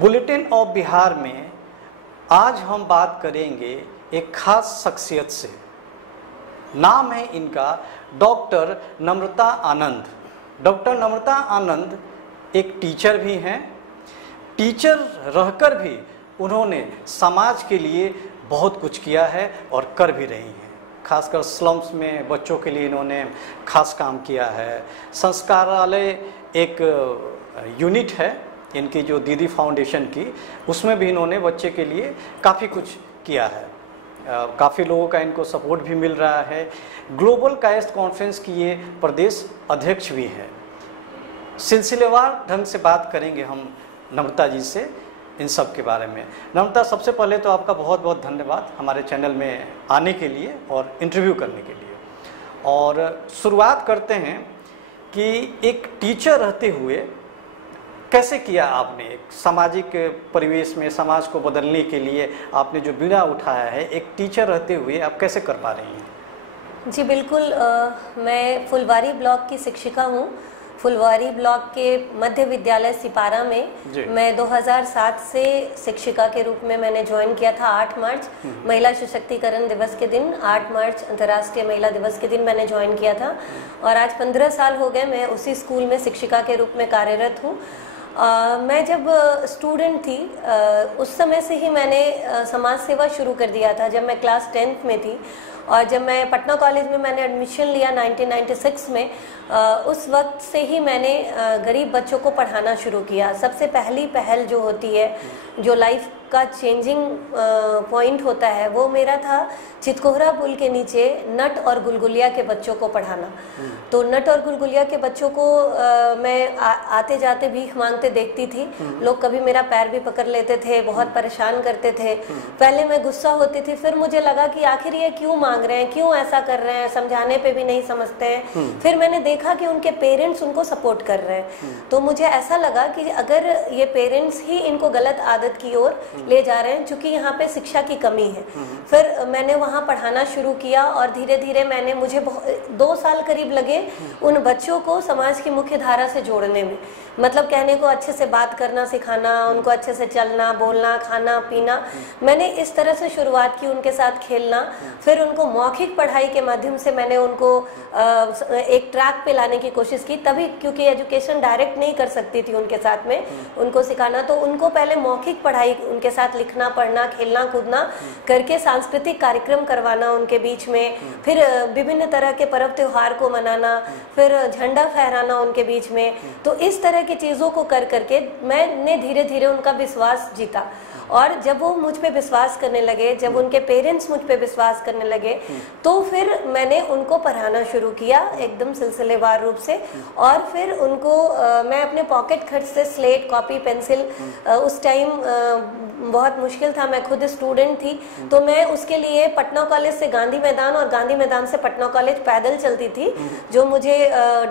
Bulletin of Bihar में आज हम बात करेंगे एक खास शख्सियत से। नाम है इनका डॉक्टर नम्रता आनंद। डॉक्टर नम्रता आनंद एक टीचर भी हैं। टीचर रहकर भी उन्होंने समाज के लिए बहुत कुछ किया है और कर भी रही हैं। खासकर स्लम्स में बच्चों के लिए इन्होंने खास काम किया है। संस्कारालय एक यूनिट है इनकी जो दीदी फाउंडेशन की, उसमें भी इन्होंने बच्चे के लिए काफ़ी कुछ किया है। काफ़ी लोगों का इनको सपोर्ट भी मिल रहा है। ग्लोबल काइस्ट कॉन्फ्रेंस की ये प्रदेश अध्यक्ष भी है। सिलसिलेवार ढंग से बात करेंगे हम नम्रता जी से इन सब के बारे में। नम्रता, सबसे पहले तो आपका बहुत बहुत धन्यवाद हमारे चैनल में आने के लिए और इंटरव्यू करने के लिए। और शुरुआत करते हैं कि एक टीचर रहते हुए कैसे किया आपने एक सामाजिक परिवेश में समाज को बदलने के लिए आपने जो बीड़ा उठाया है, एक टीचर रहते हुए आप कैसे कर पा रही हैं? जी बिल्कुल, मैं फुलवारी ब्लॉक की शिक्षिका हूँ। फुलवारी ब्लॉक के मध्य विद्यालय सिपारा में मैं 2007 से शिक्षिका के रूप में मैंने ज्वाइन किया था। 8 मार्च महिला सशक्तिकरण दिवस के दिन, 8 मार्च अंतर्राष्ट्रीय महिला दिवस के दिन मैंने ज्वाइन किया था और आज 15 साल हो गए मैं उसी स्कूल में शिक्षिका के रूप में कार्यरत हूँ। मैं जब स्टूडेंट थी उस समय से ही मैंने समाज सेवा शुरू कर दिया था। जब मैं क्लास 10th में थी और जब मैं पटना कॉलेज में मैंने एडमिशन लिया 1996 में, उस वक्त से ही मैंने गरीब बच्चों को पढ़ाना शुरू किया। सबसे पहली पहल जो होती है, जो लाइफ का चेंजिंग पॉइंट होता है, वो मेरा था चितकोहरा पुल के नीचे नट और गुलगुलिया के बच्चों को पढ़ाना। तो नट और गुलगुलिया के बच्चों को मैं आते जाते भीख मांगते देखती थी। लोग कभी मेरा पैर भी पकड़ लेते थे, बहुत परेशान करते थे। पहले मैं गुस्सा होती थी, फिर मुझे लगा कि आखिर ये क्यों मांग रहे हैं, क्यों ऐसा कर रहे हैं, समझाने पे भी नहीं समझते हैं। फिर मैंने देखा कि उनके पेरेंट्स उनको सपोर्ट कर रहे हैं, तो मुझे ऐसा लगा कि अगर ये पेरेंट्स ही इनको गलत आदत की ओर ले जा रहे हैं, क्योंकि यहाँ पे शिक्षा की कमी है। फिर मैंने वहाँ पढ़ाना शुरू किया और धीरे धीरे मुझे 2 साल करीब लगे उन बच्चों को समाज की मुख्य धारा से जोड़ने में। मतलब कहने को अच्छे से बात करना सिखाना, उनको अच्छे से चलना बोलना खाना पीना। मैंने इस तरह से शुरुआत की, उनके साथ खेलना। फिर उनको मौखिक पढ़ाई के माध्यम से मैंने उनको एक ट्रैक पे लाने की कोशिश की। तभी क्योंकि एजुकेशन डायरेक्ट नहीं कर सकती थी उनके साथ में उनको सिखाना, तो उनको पहले मौखिक पढ़ाई उनके साथ लिखना पढ़ना खेलना कूदना करके सांस्कृतिक कार्यक्रम करवाना उनके बीच में। फिर विभिन्न तरह के पर्व त्योहार को मनाना, फिर झंडा फहराना उनके बीच में। तो इस तरह की चीज़ों को कर करके मैंने धीरे धीरे उनका विश्वास जीता। और जब वो मुझ पे विश्वास करने लगे, जब उनके पेरेंट्स मुझ पे विश्वास करने लगे, तो फिर मैंने उनको पढ़ाना शुरू किया एकदम सिलसिलेवार रूप से। और फिर उनको मैं अपने पॉकेट खर्च से स्लेट कॉपी पेंसिल, उस टाइम बहुत मुश्किल था, मैं खुद स्टूडेंट थी, तो मैं उसके लिए पटना कॉलेज से गांधी मैदान और गांधी मैदान से पटना कॉलेज पैदल चलती थी। जो मुझे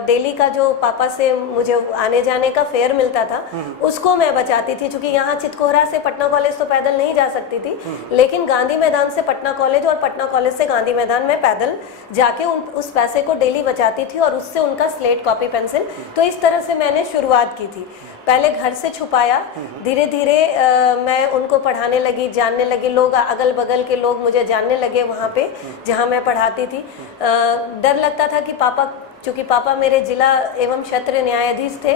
डेली का जो पापा से मुझे आने जाने का फेयर मिलता था उसको मैं बचाती थी, क्योंकि यहाँ चितकोहरा से पटना कॉलेज तो पैदल नहीं जा सकती थी, लेकिन गांधी मैदान से पटना कॉलेज और पटना कॉलेज से गांधी मैदान में पैदल जाके उस पैसे को डेली बचाती थी और उससे उनका स्लेट कॉपी पेंसिल। तो इस तरह से मैंने शुरुआत की थी। पहले घर से छुपाया, धीरे धीरे मैं उनको पढ़ाने लगी, जानने लगे लोग, अगल बगल के लोग मुझे जानने लगे वहाँ पे जहाँ मैं पढ़ाती थी। डर लगता था कि चूँकि पापा मेरे जिला एवं क्षेत्र न्यायाधीश थे,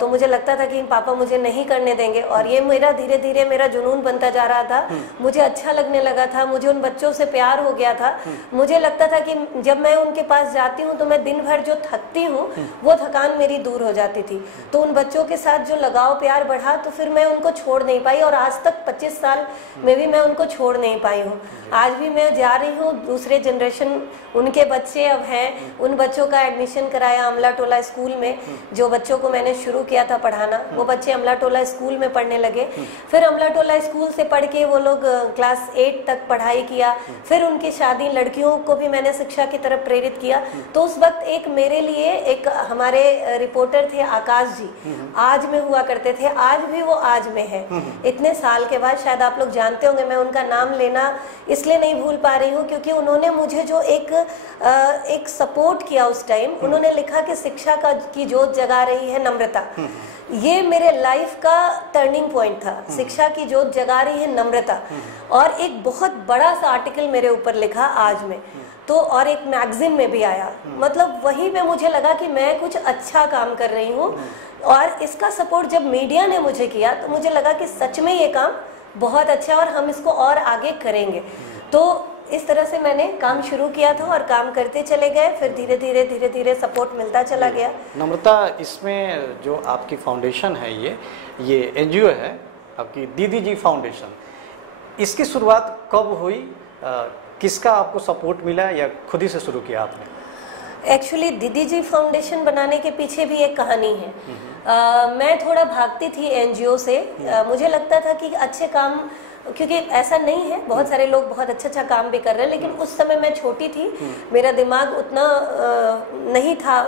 तो मुझे लगता था कि पापा मुझे नहीं करने देंगे। और ये मेरा धीरे धीरे मेरा जुनून बनता जा रहा था। मुझे अच्छा लगने लगा था, मुझे उन बच्चों से प्यार हो गया था। मुझे लगता था कि जब मैं उनके पास जाती हूँ तो मैं दिन भर जो थकती हूँ वो थकान मेरी दूर हो जाती थी। तो उन बच्चों के साथ जो लगाव प्यार बढ़ा, तो फिर मैं उनको छोड़ नहीं पाई और आज तक 25 साल में भी मैं उनको छोड़ नहीं पाई हूँ। आज भी मैं जा रही हूँ, दूसरे जनरेशन उनके बच्चे अब हैं, उन बच्चों का एडमिशन कराया अमला टोला स्कूल में। जो बच्चों को मैंने शुरू किया था पढ़ाना, वो बच्चे अमला टोला स्कूल में पढ़ने लगे। फिर अमला टोला स्कूल से पढ़ के वो लोग क्लास 8 तक पढ़ाई किया। फिर उनकी शादी, लड़कियों को भी मैंने शिक्षा की तरफ प्रेरित किया। तो उस वक्त एक मेरे लिए एक हमारे रिपोर्टर थे आकाश जी, आज में हुआ करते थे, आज भी वो आज में है। इतने साल के बाद शायद आप लोग जानते होंगे, मैं उनका नाम लेना इसलिए नहीं भूल पा रही हूँ क्योंकि उन्होंने मुझे जो एक सपोर्ट किया उस उस टाइम, उन्होंने लिखा कि शिक्षा का की जोत जगा रही है नम्रता। ये मेरे लाइफ का टर्निंग पॉइंट था, शिक्षा की जोत जगा रही है नम्रता। और एक बहुत बड़ा सा आर्टिकल मेरे ऊपर लिखा आज में, तो और एक मैगजीन में भी आया। मतलब वहीं पे मुझे लगा कि मैं कुछ अच्छा काम कर रही हूँ, और इसका सपोर्ट जब मीडिया ने मुझे किया तो मुझे लगा कि सच में ये काम बहुत अच्छा है और हम इसको और आगे करेंगे। तो इस तरह से मैंने काम शुरू किया था और काम करते चले गए, फिर धीरे धीरे सपोर्ट मिलता चला गया। नम्रता, इसमें जो आपकी फाउंडेशन है, ये एनजीओ है आपकी दीदी जी फाउंडेशन, इसकी शुरुआत कब हुई, किसका आपको सपोर्ट मिला या खुद ही से शुरू किया आपने? एक्चुअली दीदी जी फाउंडेशन बनाने के पीछे भी एक कहानी है। मैं थोड़ा भागती थी एनजीओ से। मुझे लगता था कि अच्छे काम, क्योंकि ऐसा नहीं है, बहुत सारे लोग बहुत अच्छा काम भी कर रहे हैं, लेकिन उस समय मैं छोटी थी, मेरा दिमाग उतना नहीं था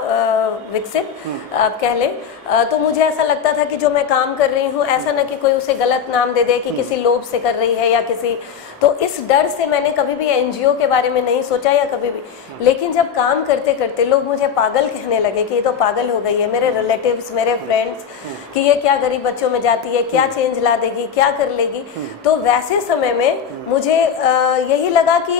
विकसित, आप कह लें। तो मुझे ऐसा लगता था कि जो मैं काम कर रही हूँ, ऐसा ना कि कोई उसे गलत नाम दे दे कि किसी लोभ से कर रही है या किसी, तो इस डर से मैंने कभी भी एनजीओ के बारे में नहीं सोचा या कभी भी। लेकिन जब काम करते करते लोग मुझे पागल कहने लगे कि ये तो पागल हो गई है, मेरे रिलेटिव्स, मेरे फ्रेंड्स, कि ये क्या गरीब बच्चों में जाती है, क्या चेंज ला देगी, क्या कर लेगी। तो वैसे समय में मुझे यही लगा कि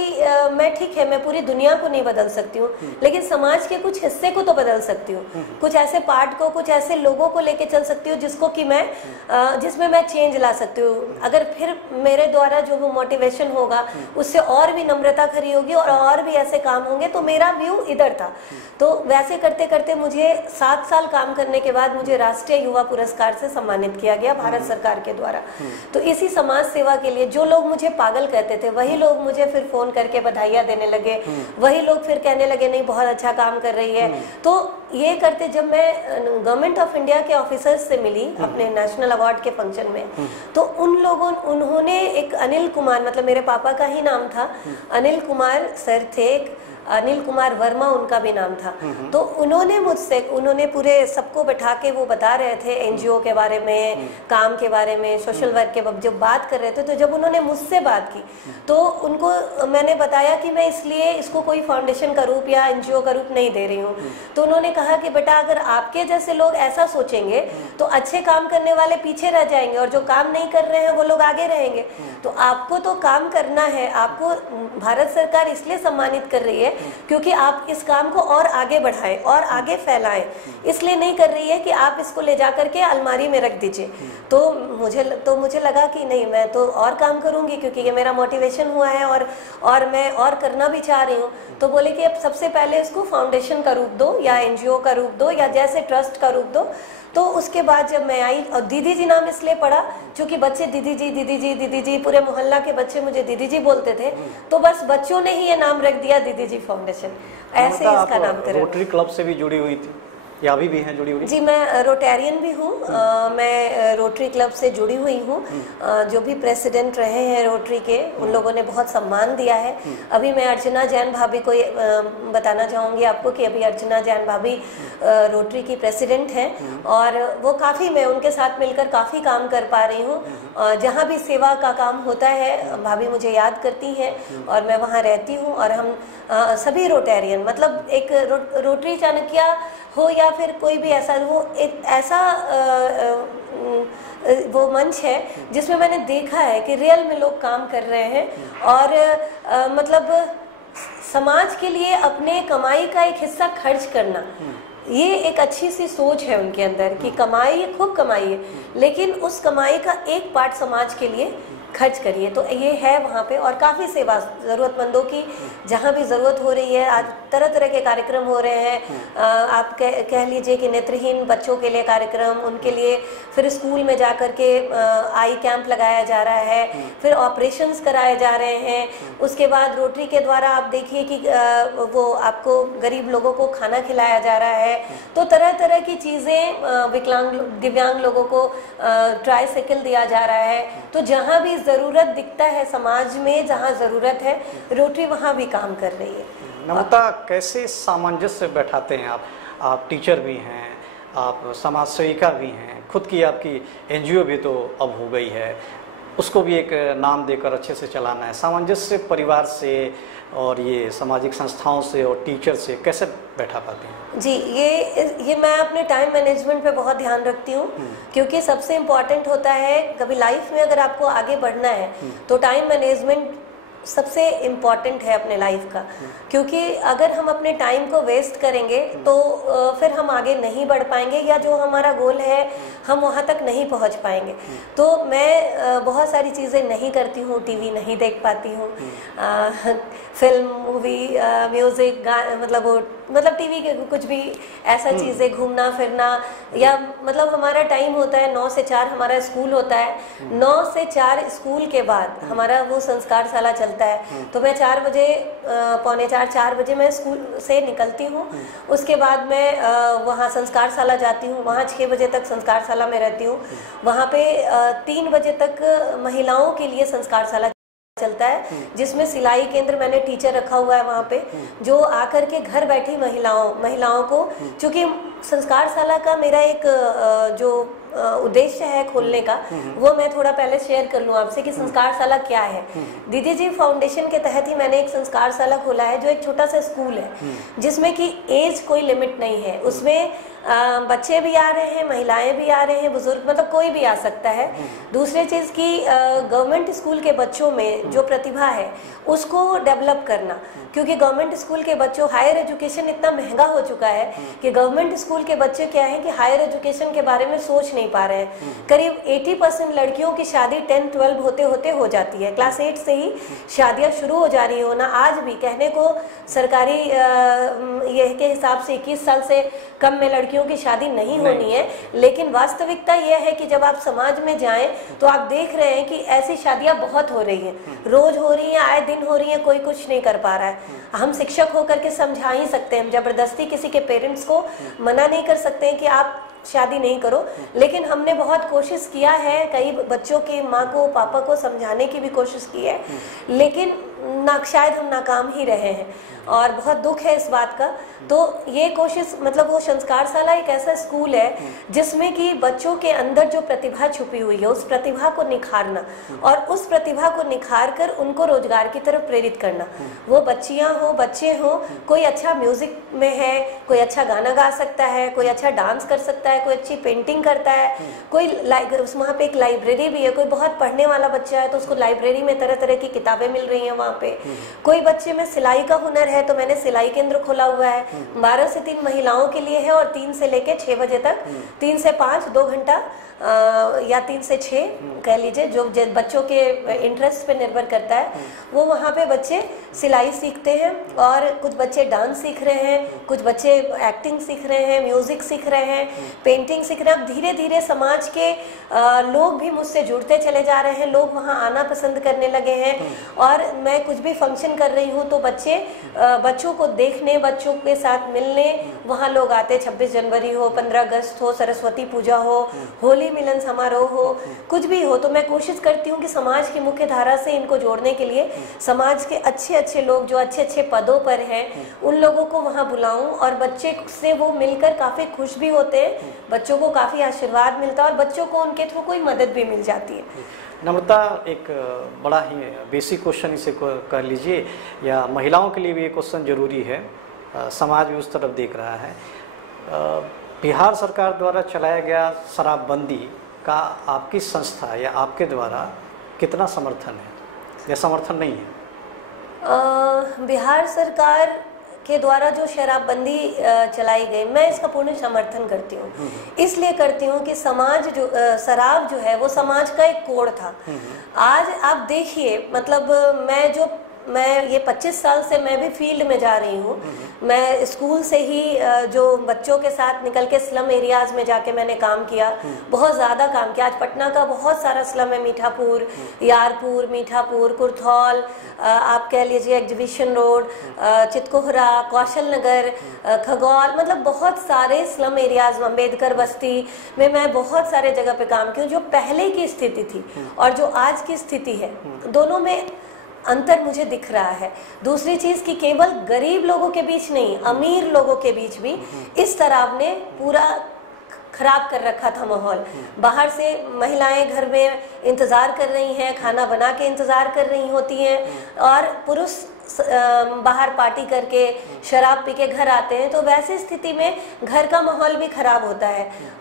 मैं ठीक है, मैं पूरी दुनिया को नहीं बदल सकती हूँ, लेकिन समाज के कुछ हिस्से को तो बदल सकती हूँ, कुछ ऐसे पार्ट को, कुछ ऐसे लोगों को लेके चल सकती हूँ जिसको कि मैं जिसमें मैं चेंज ला सकती हूँ। अगर फिर मेरे द्वारा जो वो मोटिवेशन होगा उससे और भी नम्रता खरी होगी और भी ऐसे काम होंगे, तो मेरा व्यू इधर था। तो वैसे करते करते मुझे 7 साल काम करने के बाद मुझे राष्ट्रीय युवा पुरस्कार से सम्मानित किया गया भारत सरकार के द्वारा। तो इसी समाज सेवा के लिए जो लोग मुझे पागल कहते थे, वही लोग मुझे फिर फोन करके बधाइयाँ देने लगे, वही लोग फिर कहने लगे नहीं बहुत अच्छा काम कर रही है। तो ये करते जब मैं गवर्नमेंट ऑफ इंडिया के ऑफिसर्स से मिली अपने नेशनल अवार्ड के फंक्शन में, तो उन्होंने एक अनिल कुमार, मतलब मेरे पापा का ही नाम था, अनिल कुमार सर थे, अनिल कुमार वर्मा उनका भी नाम था। तो उन्होंने पूरे सबको बैठा के वो बता रहे थे एनजीओ के बारे में, काम के बारे में, सोशल वर्क के जब बात कर रहे थे। तो जब उन्होंने मुझसे बात की तो उनको मैंने बताया कि मैं इसलिए इसको कोई फाउंडेशन का रूप या एनजीओ का रूप नहीं दे रही हूँ। तो उन्होंने कहा कि बेटा अगर आपके जैसे लोग ऐसा सोचेंगे तो अच्छे काम करने वाले पीछे रह जाएंगे और जो काम नहीं कर रहे हैं वो लोग आगे रहेंगे। तो आपको तो काम करना है, आपको भारत सरकार इसलिए सम्मानित कर रही है क्योंकि आप इस काम को और आगे बढ़ाएं और आगे फैलाएं, इसलिए नहीं कर रही है कि आप इसको ले जा करके अलमारी में रख दीजिए। तो मुझे लगा कि नहीं, मैं तो और काम करूंगी क्योंकि ये मेरा मोटिवेशन हुआ है और मैं और करना भी चाह रही हूँ। तो बोले कि अब सबसे पहले इसको फाउंडेशन का रूप दो या एनजीओ का रूप दो या जैसे ट्रस्ट का रूप दो। तो उसके बाद जब मैं आई, और दीदी जी नाम इसलिए पड़ा क्योंकि बच्चे दीदी जी पूरे मोहल्ला के बच्चे मुझे दीदी जी बोलते थे, तो बस बच्चों ने ही ये नाम रख दिया दीदी जी फाउंडेशन, ऐसे इसका नामकरण। रोटरी क्लब से भी जुड़ी हुई थी या अभी भी हैं जुड़ी हुई? जी, मैं रोटेरियन भी हूँ। मैं रोटरी क्लब से जुड़ी हुई हूँ। जो भी प्रेसिडेंट रहे हैं रोटरी के, उन लोगों ने बहुत सम्मान दिया है। अभी मैं अर्चना जैन भाभी को बताना चाहूँगी आपको कि अभी अर्चना जैन भाभी रोटरी की प्रेसिडेंट हैं और वो काफ़ी, मैं उनके साथ मिलकर काफ़ी काम कर पा रही हूँ। जहाँ भी सेवा का काम होता है भाभी मुझे याद करती हैं और मैं वहाँ रहती हूँ। और हम सभी रोटेरियन, मतलब एक रोटरी चाणक्य हो या फिर कोई भी ऐसा, वो एक ऐसा वो मंच है जिसमें मैंने देखा है कि रियल में लोग काम कर रहे हैं और मतलब समाज के लिए अपने कमाई का एक हिस्सा खर्च करना, ये एक अच्छी सी सोच है उनके अंदर कि कमाई, खूब कमाइए, लेकिन उस कमाई का एक पार्ट समाज के लिए खर्च करिए। तो ये है वहाँ पे। और काफ़ी सेवा ज़रूरतमंदों की जहाँ भी ज़रूरत हो रही है, आज तरह तरह के कार्यक्रम हो रहे हैं। आप कह लीजिए कि नेत्रहीन बच्चों के लिए कार्यक्रम, उनके लिए फिर स्कूल में जा कर के आई कैंप लगाया जा रहा है, फिर ऑपरेशंस कराए जा रहे हैं। उसके बाद रोटरी के द्वारा आप देखिए कि वो आपको गरीब लोगों को खाना खिलाया जा रहा है। तो तरह तरह की चीज़ें, विकलांग दिव्यांग लोगों को ट्राईसाइकिल दिया जा रहा है। तो जहाँ भी ज़रूरत दिखता है समाज में, जहाँ ज़रूरत है, रोटरी वहाँ भी काम कर रही है। नम्रता, कैसे सामंजस्य बैठाते हैं आप टीचर भी हैं, आप समाज सेविका भी हैं, खुद की आपकी एनजीओ भी तो अब हो गई है, उसको भी एक नाम देकर अच्छे से चलाना है, सामंजस्य परिवार से और ये सामाजिक संस्थाओं से और टीचर से कैसे बैठा पाती हैं? जी, ये मैं अपने टाइम मैनेजमेंट पे बहुत ध्यान रखती हूँ, क्योंकि सबसे इम्पॉर्टेंट होता है कभी लाइफ में अगर आपको आगे बढ़ना है तो टाइम मैनेजमेंट सबसे इम्पॉर्टेंट है अपने लाइफ का। क्योंकि अगर हम अपने टाइम को वेस्ट करेंगे तो फिर हम आगे नहीं बढ़ पाएंगे, या जो हमारा गोल है हम वहाँ तक नहीं पहुँच पाएंगे। तो मैं बहुत सारी चीज़ें नहीं करती हूँ, टीवी नहीं देख पाती हूँ, फिल्म, मूवी, म्यूज़िक, मतलब टीवी के कुछ भी ऐसा चीज़ें, घूमना फिरना, या मतलब हमारा टाइम होता है 9 से 4 हमारा स्कूल होता है, 9 से 4 स्कूल के बाद हमारा वो संस्कार शाला चलता है। तो मैं 4 बजे, पौने 4 बजे मैं स्कूल से निकलती हूँ। उसके बाद मैं वहाँ संस्कार शाला जाती हूँ, वहाँ 6 बजे तक संस्कार शाला में रहती हूँ। वहाँ पे 3 बजे तक महिलाओं के लिए संस्कार शाला चलता है, जिसमें सिलाई केंद्र मैंने टीचर रखा हुआ है वहाँ पे, जो आकर के घर बैठी महिलाओं को, चूँकि संस्कार शाला का मेरा एक जो उद्देश्य है खोलने का, वो मैं थोड़ा पहले शेयर कर लूँ आपसे कि संस्कार शाला क्या है। दीदी जी फाउंडेशन के तहत ही मैंने एक संस्कार शाला खोला है, जो एक छोटा सा स्कूल है, जिसमें कि एज कोई लिमिट नहीं है। उसमें बच्चे भी आ रहे हैं, महिलाएं भी आ रहे हैं, बुजुर्ग, मतलब कोई भी आ सकता है। दूसरी चीज़ की गवर्नमेंट स्कूल के बच्चों में जो प्रतिभा है उसको डेवलप करना, क्योंकि गवर्नमेंट स्कूल के बच्चों, हायर एजुकेशन इतना महंगा हो चुका है कि गवर्नमेंट स्कूल के बच्चे क्या है कि हायर एजुकेशन के बारे में सोच नहीं पा रहे हैं। करीब 80% लड़कियों की शादी 10-12 होते होते हो जाती है, क्लास 8 से ही शादियां शुरू हो जा रही होना। आज भी कहने को सरकारी ये के हिसाब से 21 साल से कम में लड़कियों की शादी नहीं होनी है, लेकिन वास्तविकता यह है कि जब आप समाज में जाएं तो आप देख रहे हैं कि ऐसी शादियां बहुत हो रही हैं, रोज हो रही हैं, आए दिन हो रही हैं, कोई कुछ नहीं कर पा रहा है। हम शिक्षक होकर के समझा ही सकते हैं, हम जबरदस्ती किसी के पेरेंट्स को मना नहीं कर सकते हैं कि आप शादी नहीं करो, लेकिन हमने बहुत कोशिश किया है, कई बच्चों की माँ को, पापा को समझाने की भी कोशिश की है, लेकिन शायद हम नाकाम ही रहे हैं, और बहुत दुख है इस बात का। तो ये कोशिश, मतलब वो संस्कार शाला एक ऐसा स्कूल है जिसमें कि बच्चों के अंदर जो प्रतिभा छुपी हुई है उस प्रतिभा को निखारना, और उस प्रतिभा को निखार कर उनको रोजगार की तरफ प्रेरित करना। वो बच्चियां हो, बच्चे हो, कोई अच्छा म्यूजिक में है, कोई अच्छा गाना गा सकता है, कोई अच्छा डांस कर सकता है, कोई अच्छी पेंटिंग करता है, कोई वहाँ पे एक लाइब्रेरी भी है, कोई बहुत पढ़ने वाला बच्चा है तो उसको लाइब्रेरी में तरह तरह की किताबें मिल रही हैं वहाँ पे। कोई बच्चे में सिलाई का हुनर है तो मैंने सिलाई केंद्र खोला हुआ है, 12 से 3 महिलाओं के लिए है, और 3 से लेके 6 बजे तक, 3 से 5 2 घंटा, या 3 से 6 कह लीजिए, जो बच्चों के इंटरेस्ट पे निर्भर करता है। वो वहाँ पे बच्चे सिलाई सीखते हैं, और कुछ बच्चे डांस सीख रहे हैं, कुछ बच्चे एक्टिंग सीख रहे हैं, म्यूजिक सीख रहे हैं, पेंटिंग सीख रहे हैं। अब धीरे धीरे समाज के लोग भी मुझसे जुड़ते चले जा रहे हैं, लोग वहाँ आना पसंद करने लगे हैं, और मैं कुछ भी फंक्शन कर रही हूँ तो बच्चों को देखने, बच्चों के साथ मिलने वहाँ लोग आते। 26 जनवरी हो, 15 अगस्त हो, सरस्वती पूजा हो, होली मिलन समारोह हो, कुछ भी हो, तो मैं कोशिश करती हूँ कि समाज की मुख्य धारा से इनको जोड़ने के लिए समाज के अच्छे अच्छे लोग जो अच्छे अच्छे पदों पर हैं उन लोगों को वहाँ बुलाऊं, और बच्चे से वो मिलकर काफ़ी खुश भी होते हैं, बच्चों को काफ़ी आशीर्वाद मिलता है, और बच्चों को उनके थ्रू कोई मदद भी मिल जाती है। नम्रता, एक बड़ा ही बेसिक क्वेश्चन इसे कर लीजिए, या महिलाओं के लिए भी ये क्वेश्चन जरूरी है, समाज भी उस तरफ देख रहा है। बिहार सरकार द्वारा चलाया गया शराबबंदी का आपकी संस्था या आपके द्वारा कितना समर्थन है या समर्थन नहीं है? बिहार सरकार के द्वारा जो शराबबंदी चलाई गई, मैं इसका पूर्ण समर्थन करती हूँ। इसलिए करती हूँ कि समाज जो शराब जो है वो समाज का एक कोड था। आज आप देखिए, मतलब मैं ये 25 साल से मैं भी फील्ड में जा रही हूँ। मैं स्कूल से ही जो बच्चों के साथ निकल के स्लम एरियाज में जाके मैंने काम किया, बहुत ज़्यादा काम किया। आज पटना का बहुत सारा स्लम है, मीठापुर, यारपुर, मीठापुर, कुर्थौल, आप कह लीजिए एग्जीबिशन रोड, चितकोहरा, कौशल नगर, खगौल, मतलब बहुत सारे स्लम एरियाज, अम्बेडकर बस्ती में मैं बहुत सारे जगह पे काम किया। जो पहले की स्थिति थी और जो आज की स्थिति है, दोनों में अंतर मुझे दिख रहा है। दूसरी चीज कि केवल गरीब लोगों के बीच नहीं, अमीर लोगों के बीच भी इस शराब ने पूरा खराब कर रखा था माहौल। बाहर से महिलाएं घर में इंतजार कर रही हैं, खाना बना के इंतजार कर रही होती हैं, और पुरुष बाहर पार्टी करके शराब पी के घर आते हैं, तो वैसी स्थिति में घर का माहौल भी खराब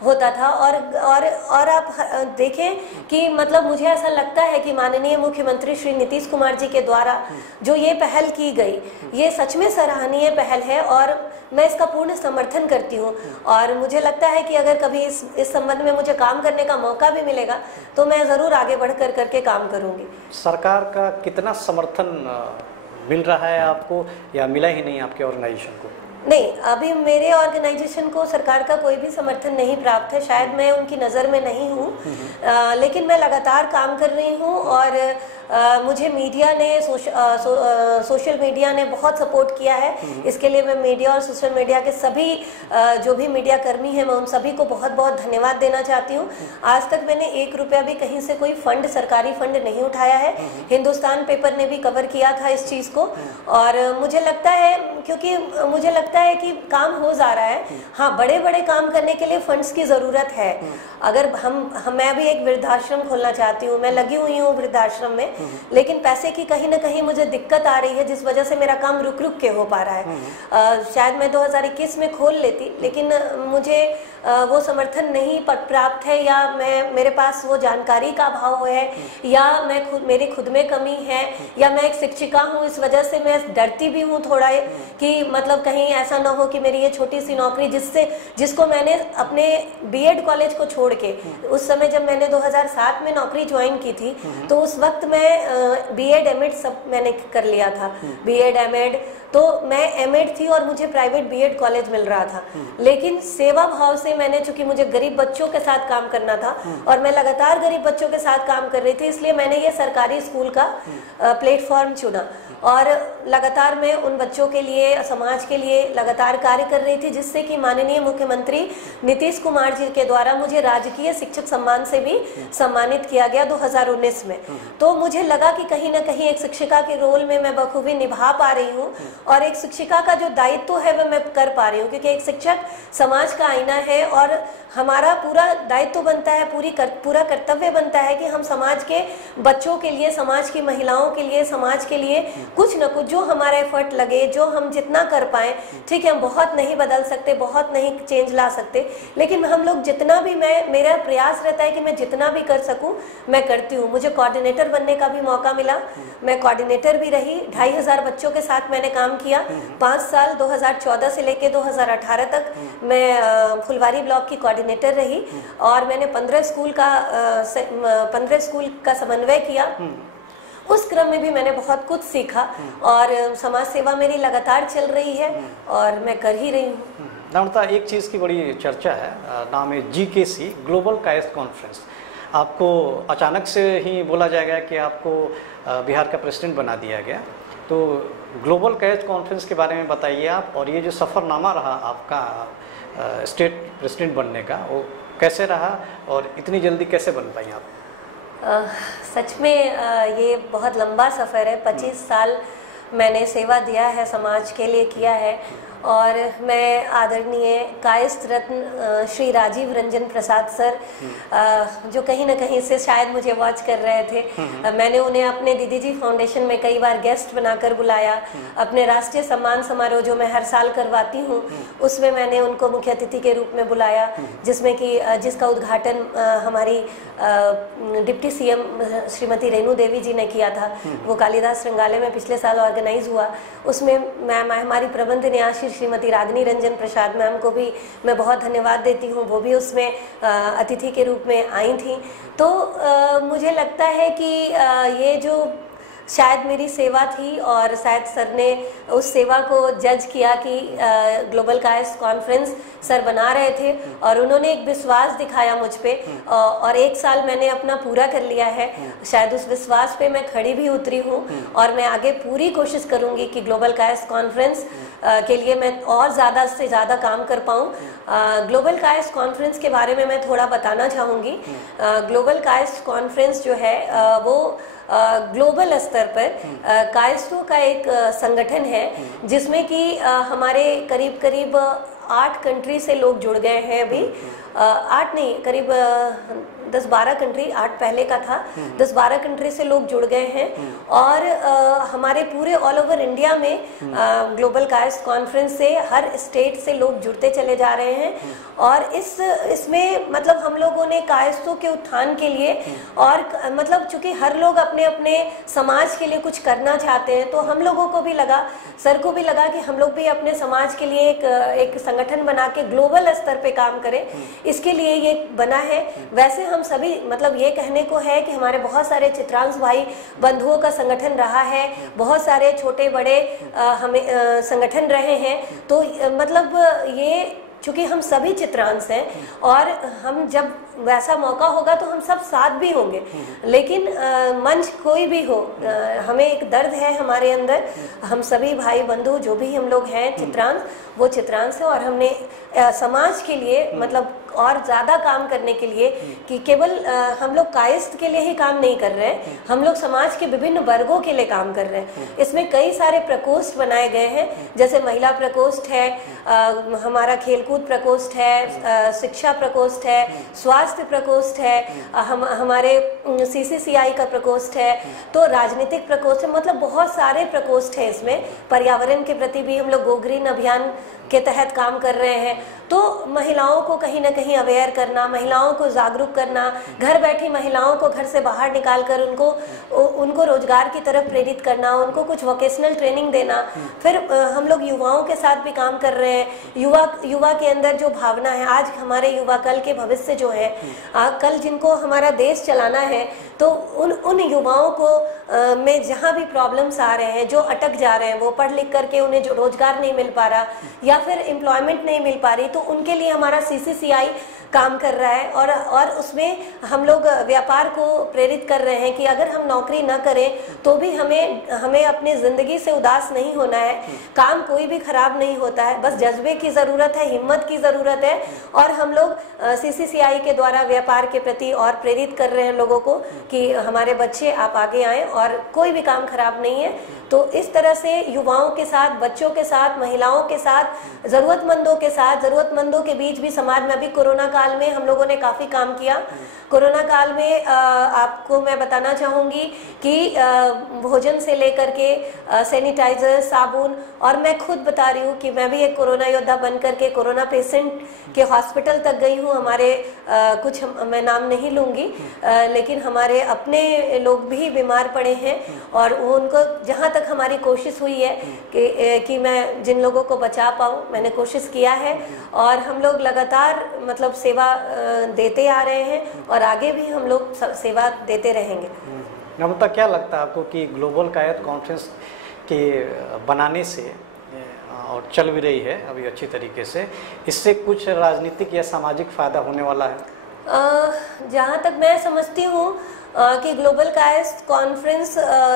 होता था। और आप देखें कि मतलब मुझे ऐसा लगता है कि माननीय मुख्यमंत्री श्री नीतीश कुमार जी के द्वारा जो ये पहल की गई, ये सच में सराहनीय पहल है और मैं इसका पूर्ण समर्थन करती हूँ। और मुझे लगता है कि अगर कभी इस संबंध में मुझे काम करने का मौका भी मिलेगा तो मैं ज़रूर आगे बढ़ करके काम करूँगी। सरकार का कितना समर्थन मिल रहा है आपको, या मिला ही नहीं आपके ऑर्गेनाइजेशन को? नहीं, अभी मेरे ऑर्गेनाइजेशन को सरकार का कोई भी समर्थन नहीं प्राप्त है, शायद मैं उनकी नज़र में नहीं हूँ, लेकिन मैं लगातार काम कर रही हूँ। और मुझे मीडिया ने सोशल मीडिया ने बहुत सपोर्ट किया है। इसके लिए मैं मीडिया और सोशल मीडिया के सभी जो भी मीडिया कर्मी हैं, मैं उन सभी को बहुत बहुत धन्यवाद देना चाहती हूँ। आज तक मैंने 1 रुपया भी कहीं से कोई फंड, सरकारी फंड नहीं उठाया है। हिंदुस्तान पेपर ने भी कवर किया था इस चीज़ को, और मुझे लगता है, क्योंकि मुझे लगता है कि काम हो जा रहा है। हाँ, बड़े बड़े काम करने के लिए फंड्स की ज़रूरत है। अगर मैं भी एक वृद्धाश्रम खोलना चाहती हूँ, मैं लगी हुई हूँ वृद्धाश्रम में, लेकिन पैसे की कहीं ना कहीं मुझे दिक्कत आ रही है, जिस वजह से मेरा काम रुक रुक के हो पा रहा है। शायद मैं 2021 में खोल लेती, लेकिन मुझे वो समर्थन नहीं प्राप्त है, या मेरे पास वो जानकारी का अभाव है, या मेरी खुद में कमी है, या मैं एक शिक्षिका हूँ, इस वजह से मैं डरती भी हूँ थोड़ा कि मतलब कहीं ऐसा ना हो कि मेरी ये छोटी सी नौकरी जिसको मैंने अपने बीएड कॉलेज को छोड़ के, उस समय जब मैंने 2007 में नौकरी ज्वाइन की थी, तो उस वक्त मैं बीएड एमएड सब मैंने कर लिया था। बीएड एमएड, तो मैं एमएड थी और मुझे प्राइवेट बीएड कॉलेज मिल रहा था, लेकिन सेवा भाव से मैंने, चूंकि मुझे गरीब बच्चों के साथ काम करना था और मैं लगातार गरीब बच्चों के साथ काम कर रही थी, इसलिए मैंने ये सरकारी स्कूल का प्लेटफॉर्म चुना और लगातार मैं उन बच्चों के लिए, समाज के लिए लगातार कार्य कर रही थी, जिससे कि माननीय मुख्यमंत्री नीतीश कुमार जी के द्वारा मुझे राजकीय शिक्षक सम्मान से भी सम्मानित किया गया 2019 में। तो मुझे लगा कि कहीं ना कहीं एक शिक्षिका के रोल में मैं बखूबी निभा पा रही हूँ, और एक शिक्षिका का जो दायित्व है वह मैं कर पा रही हूँ, क्योंकि एक शिक्षक समाज का आईना है और हमारा पूरा दायित्व बनता है, पूरा कर्तव्य बनता है कि हम समाज के बच्चों के लिए, समाज की महिलाओं के लिए, समाज के लिए कुछ न कुछ जो हमारा एफर्ट लगे, जो हम जितना कर पाए। ठीक है, हम बहुत नहीं बदल सकते, बहुत नहीं चेंज ला सकते, लेकिन हम लोग जितना भी, मेरा प्रयास रहता है कि मैं जितना भी कर सकूं मैं करती हूँ। मुझे कोऑर्डिनेटर बनने का भी मौका मिला, मैं कोऑर्डिनेटर भी रही। 2500 बच्चों के साथ मैंने काम किया 5 साल, 2014 से लेकर 2018 तक मैं फुलवारी ब्लॉक की कोऑर्डिनेटर रही, और मैंने 15 स्कूल का समन्वय किया। उस क्रम में भी मैंने बहुत कुछ सीखा, और समाज सेवा मेरी लगातार चल रही है और मैं कर ही रही हूँ। नम्रता, एक चीज़ की बड़ी चर्चा है, नाम है GKC, ग्लोबल कायस्थ कॉन्फ्रेंस। आपको अचानक से ही बोला जाएगा कि आपको बिहार का प्रेसिडेंट बना दिया गया, तो ग्लोबल कायस्थ कॉन्फ्रेंस के बारे में बताइए आप, और ये जो सफ़रनामा रहा आपका स्टेट प्रेसिडेंट बनने का, वो कैसे रहा और इतनी जल्दी कैसे बन पाई आप? सच में ये बहुत लंबा सफ़र है। 25 साल मैंने सेवा दिया है, समाज के लिए किया है, और मैं आदरणीय कायस्थ रत्न श्री राजीव रंजन प्रसाद सर, जो कहीं ना कहीं से शायद मुझे वॉच कर रहे थे, मैंने उन्हें अपने दीदी जी फाउंडेशन में कई बार गेस्ट बनाकर बुलाया। अपने राष्ट्रीय सम्मान समारोह जो मैं हर साल करवाती हूँ, उसमें मैंने उनको मुख्य अतिथि के रूप में बुलाया, जिसका उद्घाटन हमारी डिप्टी सीएम श्रीमती रेणु देवी जी ने किया था। वो कालिदास संग्रहालय में पिछले साल ऑर्गेनाइज हुआ। उसमें हमारी प्रबंध न्यासी श्रीमती रागिनी रंजन प्रसाद मैम को भी मैं बहुत धन्यवाद देती हूँ, वो भी उसमें अतिथि के रूप में आई थी। तो मुझे लगता है कि ये जो शायद मेरी सेवा थी, और शायद सर ने उस सेवा को जज किया कि ग्लोबल कायस्थ कॉन्फ्रेंस सर बना रहे थे, और उन्होंने एक विश्वास दिखाया मुझ पे, और 1 साल मैंने अपना पूरा कर लिया है। शायद उस विश्वास पे मैं खड़ी भी उतरी हूँ, और मैं आगे पूरी कोशिश करूँगी कि ग्लोबल कायस्थ कॉन्फ्रेंस के लिए मैं और ज़्यादा से ज़्यादा काम कर पाऊँ। ग्लोबल कायस्थ कॉन्फ्रेंस के बारे में मैं थोड़ा बताना चाहूँगी। ग्लोबल कायस्थ कॉन्फ्रेंस जो है वो ग्लोबल स्तर पर कायस्थों का एक संगठन है, जिसमें कि हमारे करीब 8 कंट्री से लोग जुड़ गए हैं। अभी 8 नहीं, करीब 10-12 कंट्री, 8 पहले का था, 10-12 कंट्री से लोग जुड़ गए हैं और हमारे पूरे ऑल ओवर इंडिया में ग्लोबल कायस्थ कॉन्फ्रेंस से हर स्टेट से लोग जुड़ते चले जा रहे हैं। और इसमें मतलब हम लोगों ने कायस्थों के उत्थान के लिए और मतलब चूंकि हर लोग अपने अपने समाज के लिए कुछ करना चाहते हैं, तो हम लोगों को भी लगा, सर को भी लगा कि हम लोग भी अपने समाज के लिए एक संगठन बना के ग्लोबल स्तर पे काम करें, इसके लिए ये बना है। वैसे हम सभी मतलब ये कहने को है कि हमारे बहुत सारे चित्रांश भाई बंधुओं का संगठन रहा है, बहुत सारे छोटे बड़े हमें संगठन रहे हैं। तो मतलब ये चूंकि हम सभी चित्रांश हैं और हम जब वैसा मौका होगा तो हम सब साथ भी होंगे, लेकिन मंच कोई भी हो, हमें एक दर्द है हमारे अंदर, हम सभी भाई बंधु जो भी हम लोग हैं चित्रांश, वो चित्रांश है। और हमने समाज के लिए मतलब और ज़्यादा काम करने के लिए कि केवल हम लोग कायस्थ के लिए ही काम नहीं कर रहे हैं, हम लोग समाज के विभिन्न वर्गों के लिए काम कर रहे हैं। इसमें कई सारे प्रकोष्ठ बनाए गए हैं, जैसे महिला प्रकोष्ठ है, हमारा खेलकूद प्रकोष्ठ है, शिक्षा प्रकोष्ठ है, स्वास्थ्य प्रकोष्ठ है, हमारे CCCI का प्रकोष्ठ है, तो राजनीतिक प्रकोष्ठ है, मतलब बहुत सारे प्रकोष्ठ है। इसमें पर्यावरण के प्रति भी हम लोग गो ग्रीन अभियान के तहत काम कर रहे हैं। तो महिलाओं को कहीं ना कहीं अवेयर करना, महिलाओं को जागरूक करना, घर बैठी महिलाओं को घर से बाहर निकाल कर उनको रोजगार की तरफ प्रेरित करना, उनको कुछ वोकेशनल ट्रेनिंग देना। फिर हम लोग युवाओं के साथ भी काम कर रहे हैं। युवा के अंदर जो भावना है, आज हमारे युवा कल के भविष्य जो है, कल जिनको हमारा देश चलाना है, तो उन युवाओं को में जहाँ भी प्रॉब्लम्स आ रहे हैं, जो अटक जा रहे हैं, वो पढ़ लिख करके उन्हें जो रोजगार नहीं मिल पा रहा या फिर एम्प्लॉयमेंट नहीं मिल पा रही, तो उनके लिए हमारा CCCI काम कर रहा है। और उसमें हम लोग व्यापार को प्रेरित कर रहे हैं कि अगर हम नौकरी न करें तो भी हमें अपनी ज़िंदगी से उदास नहीं होना है। काम कोई भी खराब नहीं होता है, बस जज्बे की ज़रूरत है, हिम्मत की ज़रूरत है। और हम लोग CCCI के द्वारा व्यापार के प्रति और प्रेरित कर रहे हैं लोगों को कि हमारे बच्चे आप आगे आएँ और कोई भी काम खराब नहीं है। तो इस तरह से युवाओं के साथ, बच्चों के साथ, महिलाओं के साथ, ज़रूरतमंदों के बीच भी समाज में, अभी कोरोना काल में हम लोगों ने काफ़ी काम किया। कोरोना काल में आपको मैं बताना चाहूँगी कि भोजन से लेकर के सैनिटाइजर, साबुन, और मैं खुद बता रही हूँ कि मैं भी एक कोरोना योद्धा बन करके कोरोना पेशेंट के हॉस्पिटल तक गई हूँ। हमारे कुछ मैं नाम नहीं लूँगी, लेकिन हमारे अपने लोग भी बीमार पड़े हैं और उनको जहाँ तक हमारी कोशिश हुई है कि मैं जिन लोगों को बचा पाऊँ, मैंने कोशिश किया है। और हम लोग लगातार मतलब सेवा देते आ रहे हैं और आगे भी हम लोग सेवा देते रहेंगे। नम्रता, क्या लगता है आपको कि ग्लोबल कायस्थ कॉन्फ्रेंस के बनाने से और चल भी रही है अभी अच्छी तरीके से, इससे कुछ राजनीतिक या सामाजिक फायदा होने वाला है? जहाँ तक मैं समझती हूँ कि ग्लोबल कायस्थ कॉन्फ्रेंस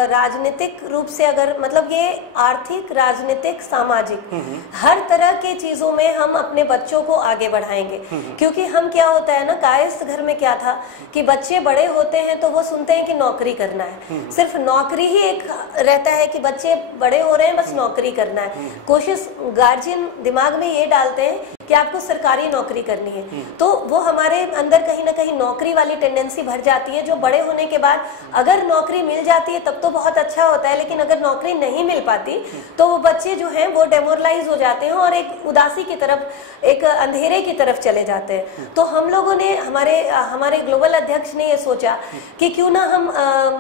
राजनीतिक रूप से, अगर मतलब ये आर्थिक, राजनीतिक, सामाजिक हर तरह के चीजों में हम अपने बच्चों को आगे बढ़ाएंगे। क्योंकि हम क्या होता है ना, कायस्थ घर में क्या था कि बच्चे बड़े होते हैं तो वो सुनते हैं कि नौकरी करना है, सिर्फ नौकरी ही एक रहता है कि बच्चे बड़े हो रहे हैं बस नौकरी करना है। कोशिश गार्जियन दिमाग में ये डालते हैं कि आपको सरकारी नौकरी करनी है, तो वो हमारे अंदर कहीं ना कहीं नौकरी वाली टेंडेंसी भर जाती है। जो बड़े होने के बाद अगर नौकरी मिल जाती है तब तो बहुत अच्छा होता है, लेकिन अगर नौकरी नहीं मिल पाती तो वो बच्चे जो हैं वो डेमोरलाइज हो जाते हैं और एक उदासी की तरफ, एक अंधेरे की तरफ चले जाते हैं। तो हम लोगों ने, हमारे ग्लोबल अध्यक्ष ने ये सोचा कि क्यों ना हम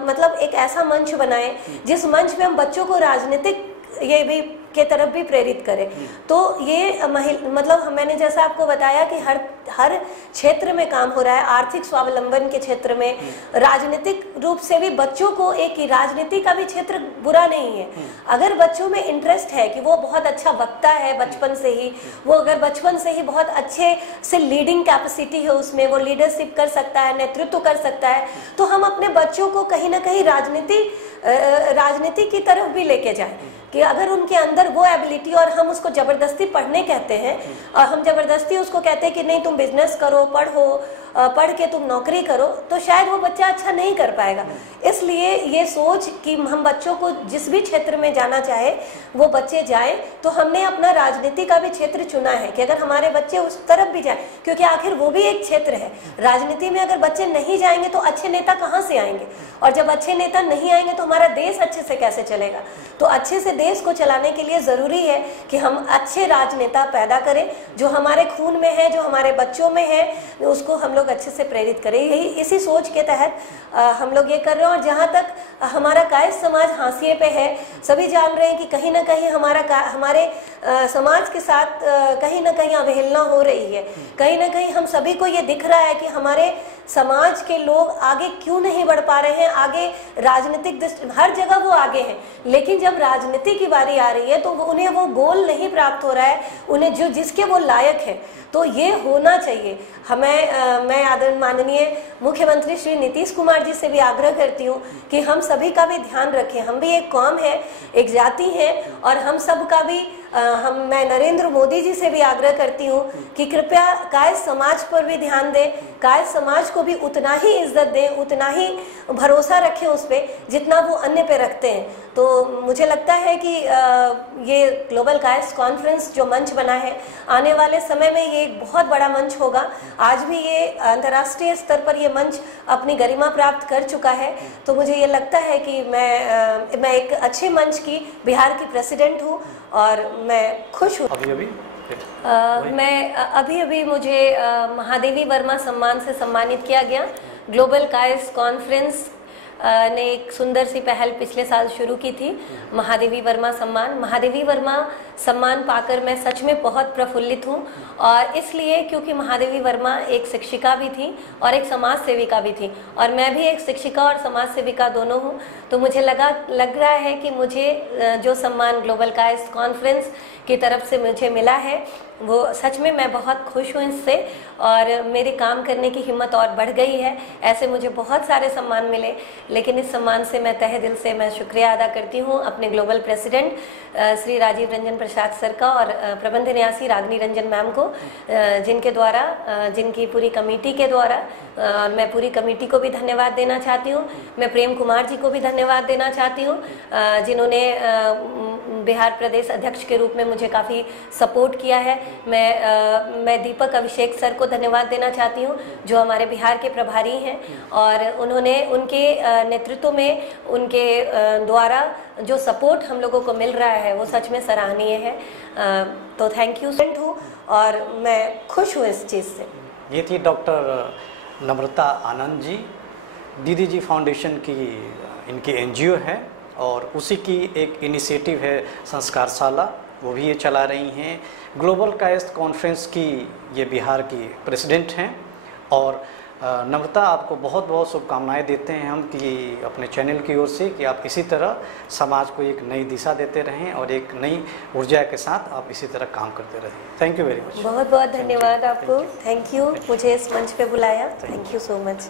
मतलब एक ऐसा मंच बनाएं जिस मंच में हम बच्चों को राजनीतिक ये भी के तरफ भी प्रेरित करें। तो ये मतलब मैंने जैसा आपको बताया कि हर क्षेत्र में काम हो रहा है, आर्थिक स्वावलंबन के क्षेत्र में, राजनीतिक रूप से भी बच्चों को, एक राजनीति का भी क्षेत्र बुरा नहीं है। अगर बच्चों में इंटरेस्ट है कि वो बहुत अच्छा वक्ता है बचपन से ही, वो अगर बचपन से ही बहुत अच्छे से लीडिंग कैपेसिटी है उसमें, वो लीडरशिप कर सकता है, नेतृत्व कर सकता है, तो हम अपने बच्चों को कहीं ना कहीं राजनीति की तरफ भी लेके जाएं कि अगर उनके अंदर वो एबिलिटी, और हम उसको जबरदस्ती पढ़ने कहते हैं और हम जबरदस्ती उसको कहते हैं कि नहीं तुम बिजनेस करो, पढ़ो, पढ़ के तुम नौकरी करो, तो शायद वो बच्चा अच्छा नहीं कर पाएगा। इसलिए ये सोच कि हम बच्चों को जिस भी क्षेत्र में जाना चाहे वो बच्चे जाएं, तो हमने अपना राजनीति का भी क्षेत्र चुना है कि अगर हमारे बच्चे उस तरफ भी जाएं, क्योंकि आखिर वो भी एक क्षेत्र है। राजनीति में अगर बच्चे नहीं जाएंगे तो अच्छे नेता कहाँ से आएंगे, और जब अच्छे नेता नहीं आएंगे तो हमारा देश अच्छे से कैसे चलेगा। तो अच्छे से देश को चलाने के लिए ज़रूरी है कि हम अच्छे राजनेता पैदा करें, जो हमारे खून में है, जो हमारे बच्चों में है, उसको हम लोग अच्छे से प्रेरित करें। यही इसी सोच के तहत हम लोग ये कर रहे हैं। और जहाँ तक हमारा कायस्थ समाज हाशिए पे है, सभी जान रहे हैं कि कहीं ना कहीं हमारे समाज के साथ कहीं ना कहीं अवहेलना हो रही है। कहीं ना कहीं हम सभी को ये दिख रहा है कि हमारे समाज के लोग आगे क्यों नहीं बढ़ पा रहे हैं। आगे राजनीतिक दृष्टि हर जगह वो आगे हैं, लेकिन जब राजनीति की बारी आ रही है तो उन्हें वो गोल नहीं प्राप्त हो रहा है, उन्हें जो जिसके वो लायक है। तो ये होना चाहिए। मैं आदरणीय माननीय मुख्यमंत्री श्री नीतीश कुमार जी से भी आग्रह करती हूँ कि हम सभी का भी ध्यान रखें। हम भी एक कौम है, एक जाति है, और हम सब का भी मैं नरेंद्र मोदी जी से भी आग्रह करती हूँ कि कृपया कायस्थ समाज पर भी ध्यान दें, कायस्थ समाज को भी उतना ही इज्जत दें, उतना ही भरोसा रखें उस पर जितना वो अन्य पे रखते हैं। तो मुझे लगता है कि ये ग्लोबल कायस्थ कॉन्फ्रेंस जो मंच बना है, आने वाले समय में ये एक बहुत बड़ा मंच होगा। आज भी ये अंतर्राष्ट्रीय स्तर पर ये मंच अपनी गरिमा प्राप्त कर चुका है। तो मुझे ये लगता है कि मैं एक अच्छे मंच की बिहार की प्रेसिडेंट हूँ और मैं खुश हूँ। अभी मुझे महादेवी वर्मा सम्मान से सम्मानित किया गया। ग्लोबल कायस्थ कॉन्फ्रेंस ने एक सुंदर सी पहल पिछले साल शुरू की थी, महादेवी वर्मा सम्मान। महादेवी वर्मा सम्मान पाकर मैं सच में बहुत प्रफुल्लित हूँ, और इसलिए क्योंकि महादेवी वर्मा एक शिक्षिका भी थी और एक समाज सेविका भी थी, और मैं भी एक शिक्षिका और समाज सेविका दोनों हूँ। तो मुझे लग रहा है कि मुझे जो सम्मान ग्लोबल कायस्थ कॉन्फ्रेंस की तरफ से मुझे मिला है, वो सच में मैं बहुत खुश हूँ इससे, और मेरे काम करने की हिम्मत और बढ़ गई है। ऐसे मुझे बहुत सारे सम्मान मिले, लेकिन इस सम्मान से मैं तहे दिल से मैं शुक्रिया अदा करती हूँ अपने global president Shri Rajiv Ranjan Prasad sir का, और प्रबंध न्यासी रागनी रंजन मैम को, जिनके द्वारा, जिनकी पूरी कमेटी के द्वारा, मैं पूरी कमेटी को भी धन्यवाद देना चाहती हूँ। मैं प्रेम कुमार जी को भी धन्यवाद देना चाहती हूँ, जिन्होंने बिहार प्रदेश अध्यक्ष के रूप में मुझे काफ़ी सपोर्ट किया है। मैं दीपक अभिषेक सर को धन्यवाद देना चाहती हूँ, जो हमारे बिहार के प्रभारी हैं, और उन्होंने उनके नेतृत्व में, उनके द्वारा जो सपोर्ट हम लोगों को मिल रहा है वो सच में सराहनीय है। तो थैंक यू हूँ, और मैं खुश हूँ इस चीज़ से। ये थी डॉक्टर नम्रता आनंद जी। दीदी जी फाउंडेशन की इनकी एनजीओ है, और उसी की एक इनिशिएटिव है संस्कारशाला, वो भी ये चला रही हैं। ग्लोबल कायस्थ कॉन्फ्रेंस की ये बिहार की प्रेसिडेंट हैं। और नम्रता, आपको बहुत बहुत शुभकामनाएं देते हैं हम कि अपने चैनल की ओर से, कि आप इसी तरह समाज को एक नई दिशा देते रहें और एक नई ऊर्जा के साथ आप इसी तरह काम करते रहें। Thank you very much. बहुत बहुत धन्यवाद आपको। थैंक यू मुझे इस मंच पे बुलाया। Thank you so much.